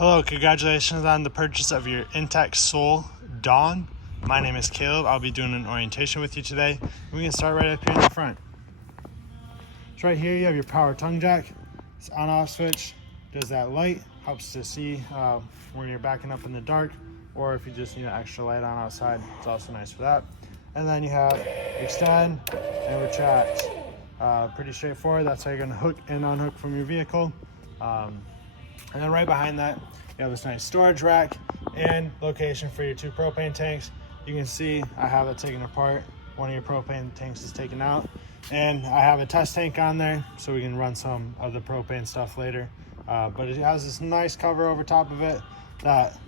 Hello, congratulations on the purchase of your Intech Soul Dawn. My name is Caleb. I'll be doing an orientation with you today. We can start right up here in the front. So right here you have your power tongue jack. It's on-off switch, does that light, helps to see when you're backing up in the dark, or if you just need an extra light on outside, it's also nice for that. And then you have extend and retract. Pretty straightforward. That's how you're going to hook and unhook from your vehicle. And then right behind that, you have this nice storage rack and location for your 2 propane tanks. You can see I have it taken apart. One of your propane tanks is taken out. And I have a test tank on there, so we can run some of the propane stuff later. But it has this nice cover over top of it that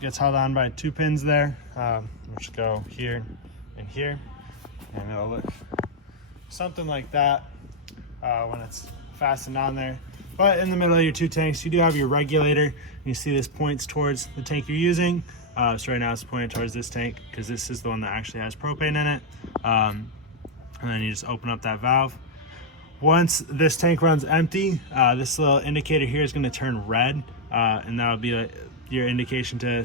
gets held on by 2 pins there, which go here and here. And it'll look something like that when it's fastened on there. But in the middle of your 2 tanks, you do have your regulator. You see this points towards the tank you're using. So right now it's pointed towards this tank because this is the one that actually has propane in it. And then you just open up that valve. Once this tank runs empty, this little indicator here is going to turn red, and that'll be your indication to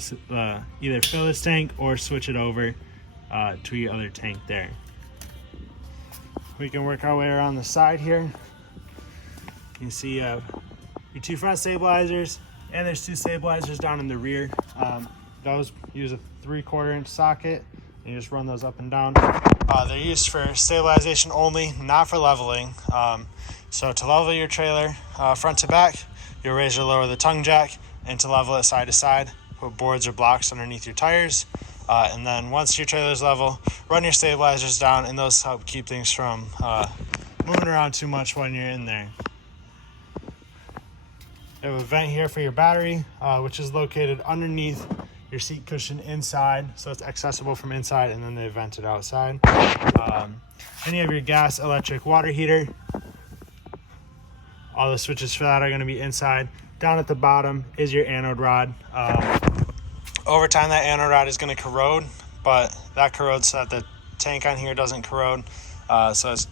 either fill this tank or switch it over to your other tank there. We can work our way around the side here. You can see your 2 front stabilizers, and there's 2 stabilizers down in the rear. Those use a 3/4 inch socket, and you just run those up and down. They're used for stabilization only, not for leveling. So to level your trailer front to back, you'll raise or lower the tongue jack, and to level it side to side, put boards or blocks underneath your tires. And then once your trailer's level, run your stabilizers down, and those help keep things from moving around too much when you're in there. You have a vent here for your battery, which is located underneath your seat cushion inside, so it's accessible from inside, and then they vent it outside. Then you have your gas, electric, water heater. All the switches for that are going to be inside. Down at the bottom is your anode rod. Over time, that anode rod is going to corrode, but that corrodes so that the tank on here doesn't corrode, so it's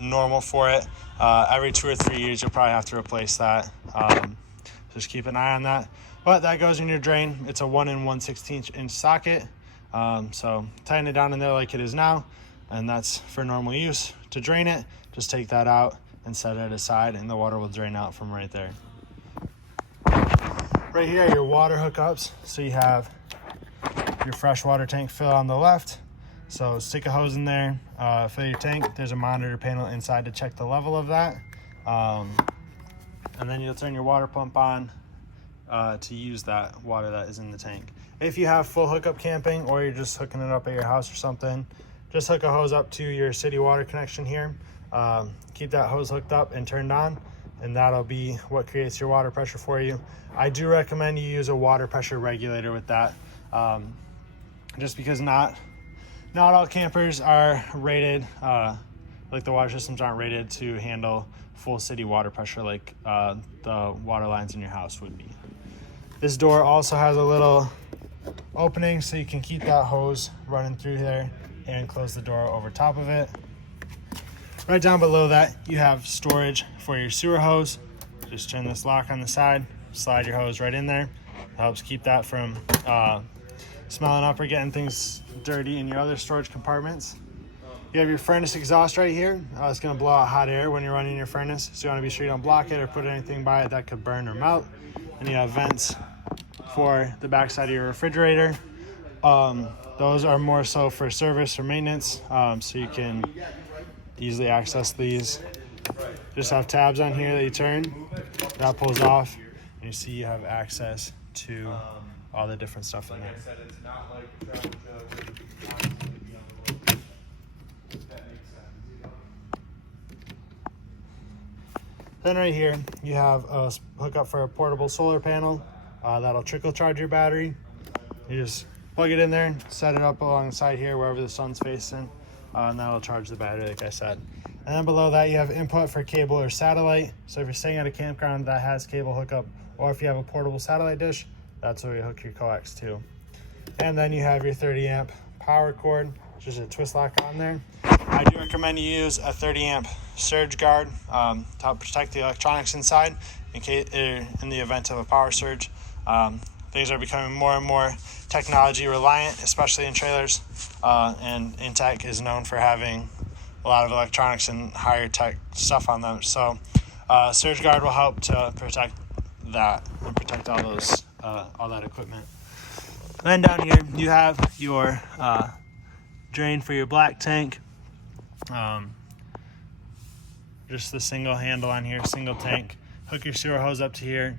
normal for it. Every 2 or 3 years, you'll probably have to replace that. Just keep an eye on that. But that goes in your drain. It's a 1 1/16 inch socket. So tighten it down in there like it is now, and that's for normal use. To drain it, just take that out and set it aside, and the water will drain out from right there. Right here are your water hookups. So you have your freshwater tank fill on the left. So stick a hose in there, fill your tank. There's a monitor panel inside to check the level of that. And then you'll turn your water pump on to use that water that is in the tank. If you have full hookup camping, or you're just hooking it up at your house or something, just hook a hose up to your city water connection here. Keep that hose hooked up and turned on, and that'll be what creates your water pressure for you. I do recommend you use a water pressure regulator with that, just because not all campers are rated, like the water systems aren't rated to handle full city water pressure like the water lines in your house would be. This door also has a little opening so you can keep that hose running through there and close the door over top of it. Right down below that, you have storage for your sewer hose. Just turn this lock on the side, slide your hose right in there. It helps keep that from smelling up or getting things dirty in your other storage compartments. You have your furnace exhaust right here. It's going to blow out hot air when you're running your furnace, so you want to be sure you don't block it or put anything by it that could burn or melt. And you have vents for the backside of your refrigerator. Those are more so for service or maintenance, so you can easily access these. Just have tabs on here that you turn. That pulls off, and you see you have access to all the different stuff in there. Then right here, you have a hookup for a portable solar panel that'll trickle charge your battery. You just plug it in there, set it up alongside here wherever the sun's facing, and that'll charge the battery like I said. And then below that, you have input for cable or satellite. So if you're staying at a campground that has cable hookup, or if you have a portable satellite dish, that's where you hook your coax to. And then you have your 30 amp power cord, just a twist lock on there. I do recommend you use a 30 amp surge guard to help protect the electronics inside. in the event of a power surge. Things are becoming more and more technology reliant, especially in trailers, and Intech is known for having a lot of electronics and higher tech stuff on them. So surge guard will help to protect that and protect all that equipment. Then down here you have your drain for your black tank. Just the single handle on here, single tank. Hook your sewer hose up to here,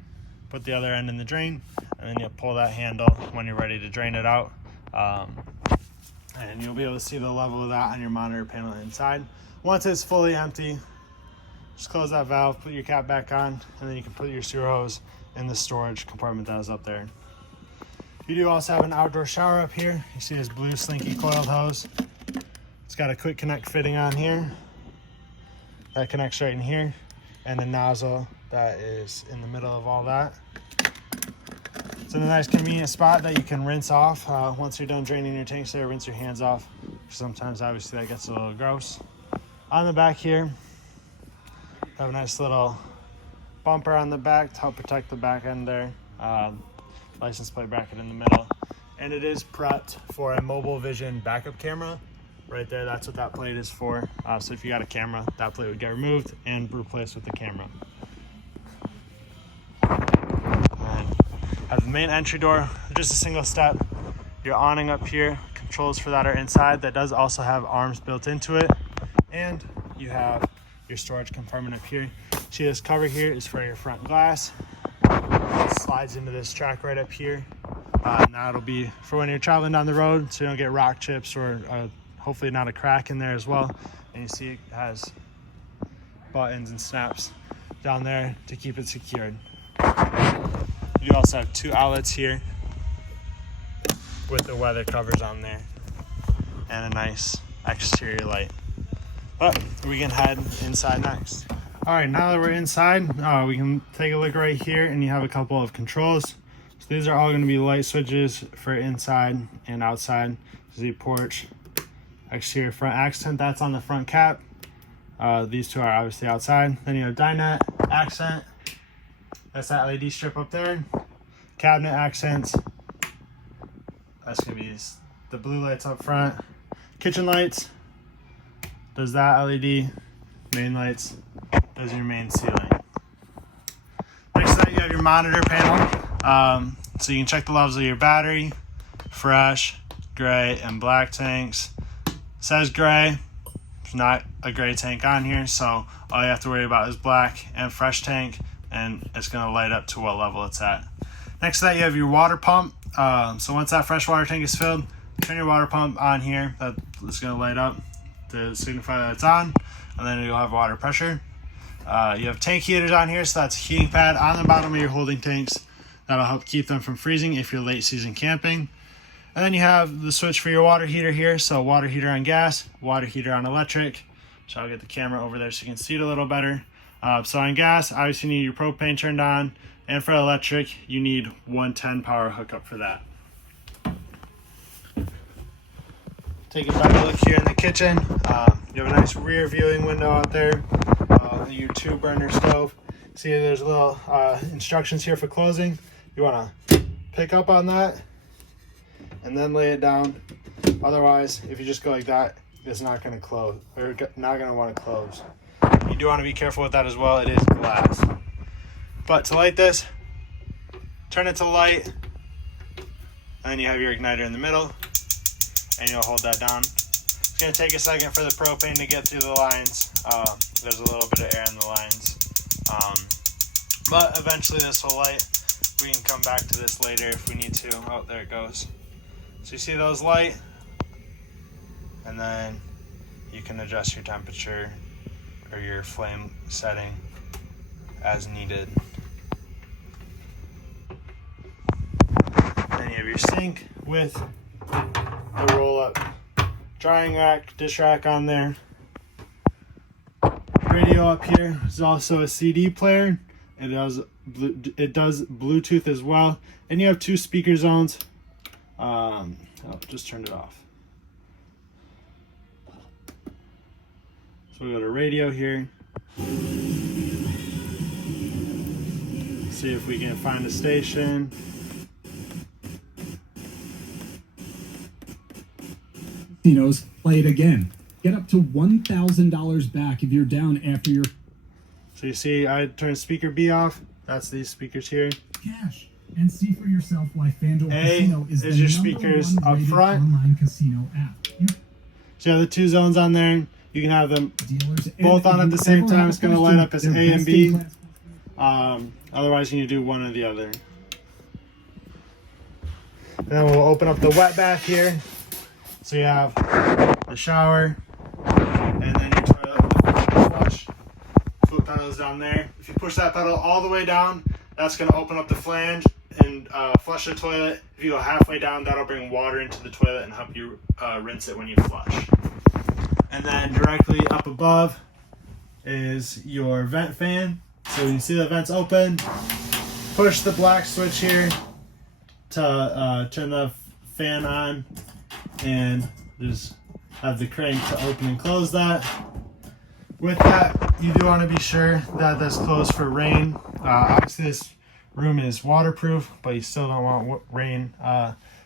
put the other end in the drain, and then you'll pull that handle when you're ready to drain it out. And you'll be able to see the level of that on your monitor panel inside. Once it's fully empty, just close that valve, put your cap back on, and then you can put your sewer hose in the storage compartment that is up there. You do also have an outdoor shower up here. You see this blue slinky coiled hose. It's got a quick connect fitting on here. That connects right in here, and a nozzle that is in the middle of all that. It's in a nice convenient spot that you can rinse off. Once you're done draining your tanks there, rinse your hands off. Sometimes obviously that gets a little gross. On the back here, have a nice little bumper on the back to help protect the back end there. License plate bracket in the middle. And it is prepped for a mobile vision backup camera. Right there, that's what that plate is for. So if you got a camera, that plate would get removed and replaced with the camera. And have the main entry door, just a single step. Your awning up here, controls for that are inside. That does also have arms built into it. And you have your storage compartment up here. See, this cover here is for your front glass. It slides into this track right up here. Now it'll be for when you're traveling down the road, so you don't get rock chips or hopefully not a crack in there as well. And you see it has buttons and snaps down there to keep it secured. You also have 2 outlets here with the weather covers on there and a nice exterior light. But we can head inside next. All right, now that we're inside, we can take a look right here, and you have a couple of controls. So these are all going to be light switches for inside and outside. See porch, exterior front accent, that's on the front cap. These two are obviously outside. Then you have dinette, accent, that's that LED strip up there. Cabinet accents, that's going to be the blue lights up front. Kitchen lights, does that LED. Main lights, does your main ceiling. Next to that, you have your monitor panel. So you can check the levels of your battery, fresh, gray, and black tanks. It says gray, there's not a gray tank on here, so all you have to worry about is black and fresh tank, and it's going to light up to what level it's at. Next to that, you have your water pump. So once that fresh water tank is filled, turn your water pump on here. That is going to light up to signify that it's on, and then you'll have water pressure. You have tank heaters on here, so that's a heating pad on the bottom of your holding tanks. That'll help keep them from freezing if you're late season camping. And then you have the switch for your water heater here. So water heater on gas, water heater on electric. So I'll get the camera over there so you can see it a little better. So on gas, obviously you need your propane turned on. And for electric, you need 110 power hookup for that. Take a better look here in the kitchen. You have a nice rear viewing window out there. Your 2-burner stove. See, there's little instructions here for closing. You want to pick up on that and then lay it down. Otherwise, if you just go like that, it's not going to close, or not going to want to close. You do want to be careful with that as well. It is glass. But to light this, turn it to light, and then you have your igniter in the middle, and you'll hold that down. It's going to take a second for the propane to get through the lines. There's a little bit of air in the lines. But eventually this will light. We can come back to this later if we need to. Oh, there it goes. So you see those light, and then you can adjust your temperature or your flame setting as needed. Then you have your sink with a roll-up drying rack, dish rack on there. Radio up here is also a CD player. It does Bluetooth as well, and you have 2 speaker zones. I'll just turn it off. So we go to radio here. See if we can find a station. Casinos, play it again. Get up to $1,000 back if you're down after your... So you see, I turned speaker B off. That's these speakers here. Cash. And see for yourself why FanDuel A Casino is the your number speakers one up rated front. online casino app. So you have the two zones on there. You can have them Dealers both on at the same time. It's going to light up as A and B. Otherwise, Otherwise, you need to do one or the other. And then we'll open up the wet bath here. So you have the shower, and then your toilet with the flush. Foot pedals down there. If you push that pedal all the way down, that's going to open up the flange and flush the toilet. If you go halfway down, that'll bring water into the toilet and help you rinse it when you flush. And then directly up above is your vent fan. So you can see the vents open. Push the black switch here to turn the fan on, and just have the crank to open and close that. With that, you do want to be sure that that's closed for rain. Obviously this room is waterproof, but you still don't want rain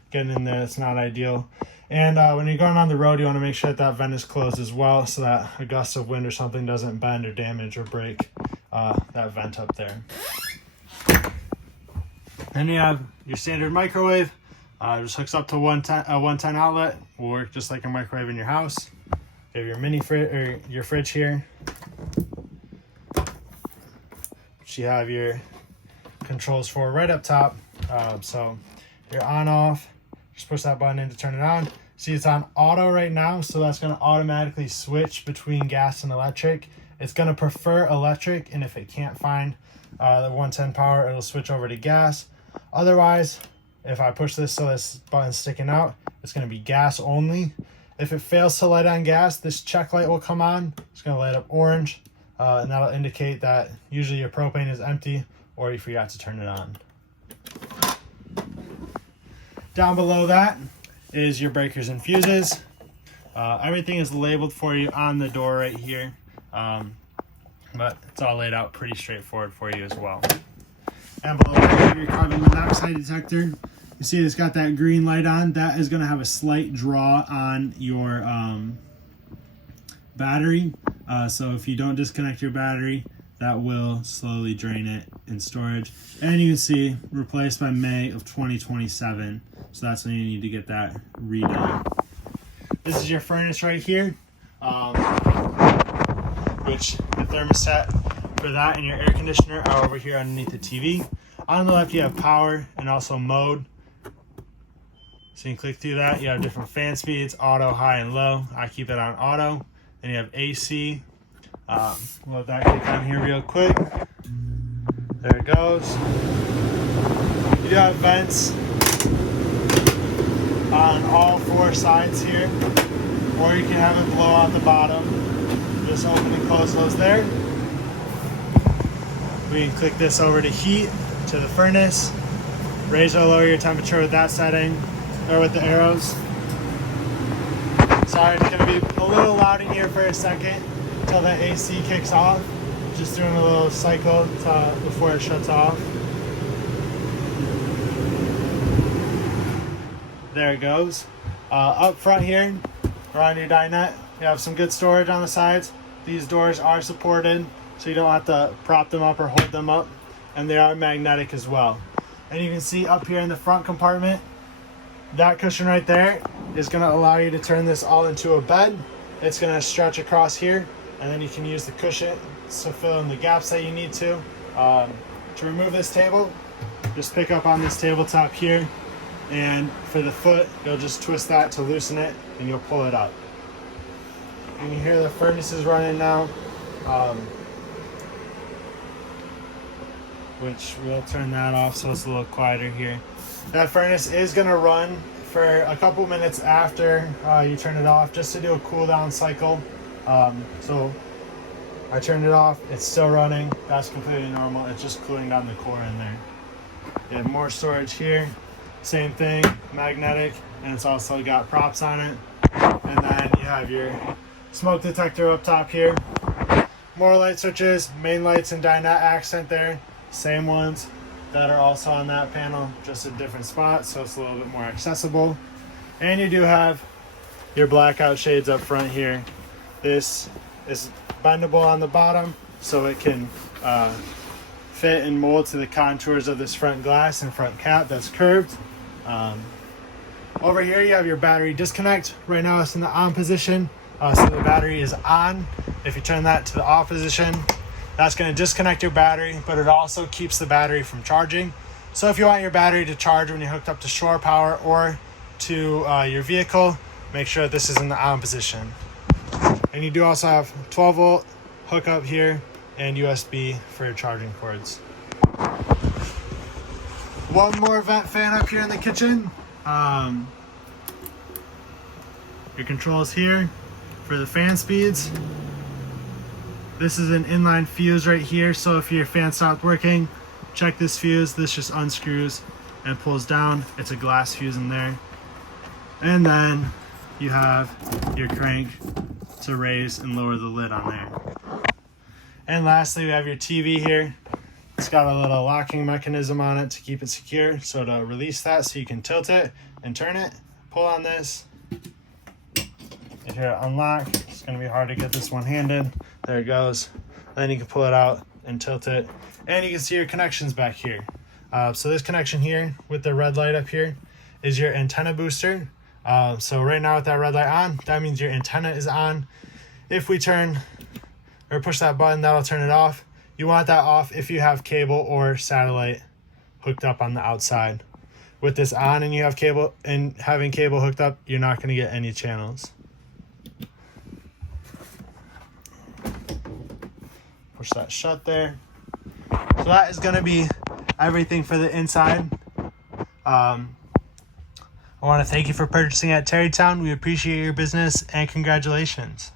getting in there. It's not ideal. And when you're going on the road, you want to make sure that vent is closed as well, so that a gust of wind or something doesn't bend or damage or break that vent up there. Then you have your standard microwave. Just hooks up to a 110 outlet. Will work just like a microwave in your house. You have your mini fridge, or your fridge here. You have your controls for right up top. So your on off, just push that button in to turn it on. See, it's on auto right now, so that's going to automatically switch between gas and electric. It's going to prefer electric, and if it can't find the 110 power, it'll switch over to gas. Otherwise, if I push this so this button's sticking out, it's going to be gas only. If it fails to light on gas, this check light will come on. It's going to light up orange, and that'll indicate that usually your propane is empty or you forgot to turn it on. Down below that is your breakers and fuses. Everything is labeled for you on the door right here, but it's all laid out pretty straightforward for you as well. And below that, you have your carbon monoxide detector. You see it's got that green light on. That is going to have a slight draw on your battery. So if you don't disconnect your battery, that will slowly drain it in storage. And you can see replaced by May of 2027. So that's when you need to get that redone. This is your furnace right here, which the thermostat for that and your air conditioner are over here underneath the TV. On the left, you have power and also mode. So you can click through that. You have different fan speeds, auto, high, and low. I keep it on auto. Then you have AC. We'll let that kick on here real quick. There it goes. You do have vents on all four sides here, or you can have it blow out the bottom. Just open and close those there. We can click this over to heat to the furnace. Raise or lower your temperature with that setting, or with the arrows. Sorry, it's gonna be a little loud in here for a second until the AC kicks off. Just doing a little cycle before it shuts off. There it goes. Up front here, around your dinette, you have some good storage on the sides. These doors are supported, so you don't have to prop them up or hold them up, and they are magnetic as well. And you can see up here in the front compartment, that cushion right there is going to allow you to turn this all into a bed. It's going to stretch across here, and then you can use the cushion to fill in the gaps that you need to. To remove this table, just pick up on this tabletop here, and for the foot, you'll just twist that to loosen it, and you'll pull it up. You can hear the furnace is running now, which we'll turn that off so it's a little quieter here. That furnace is going to run for a couple minutes after you turn it off, just to do a cool down cycle. So I turned it off, it's still running. That's completely normal. It's just cooling down the core in there. You have more storage here, same thing, magnetic, and it's also got props on it. And then you have your smoke detector up top here. More light switches, main lights and dinette accent there, same ones. that are also on that panel, just a different spot, so it's a little bit more accessible. And you do have your blackout shades up front here. This is bendable on the bottom, so it can fit and mold to the contours of this front glass and front cap that's curved. Over here you have your battery disconnect. Right now it's in the on position, so the battery is on. If you turn that to the off position, that's going to disconnect your battery, but it also keeps the battery from charging. So if you want your battery to charge when you're hooked up to shore power or to your vehicle, make sure this is in the on position. And you do also have 12 volt hookup here and USB for your charging cords. One more vent fan up here in the kitchen. Your controls here for the fan speeds. This is an inline fuse right here, so if your fan stopped working, check this fuse. This just unscrews and pulls down. It's a glass fuse in there. And then you have your crank to raise and lower the lid on there. And lastly, we have your TV here. It's got a little locking mechanism on it to keep it secure. So to release that, so you can tilt it and turn it, pull on this. If you're unlock, it's going to be hard to get this one-handed. There it goes. Then you can pull it out and tilt it. And you can see your connections back here. So this connection here with the red light up here is your antenna booster. So right now with that red light on, that means your antenna is on. If we turn or push that button, that'll turn it off. You want that off if you have cable or satellite hooked up on the outside. With this on and you have cable and having cable hooked up, you're not going to get any channels. Push that shut there. So that is going to be everything for the inside. I want to thank you for purchasing at Terrytown. We appreciate your business and congratulations.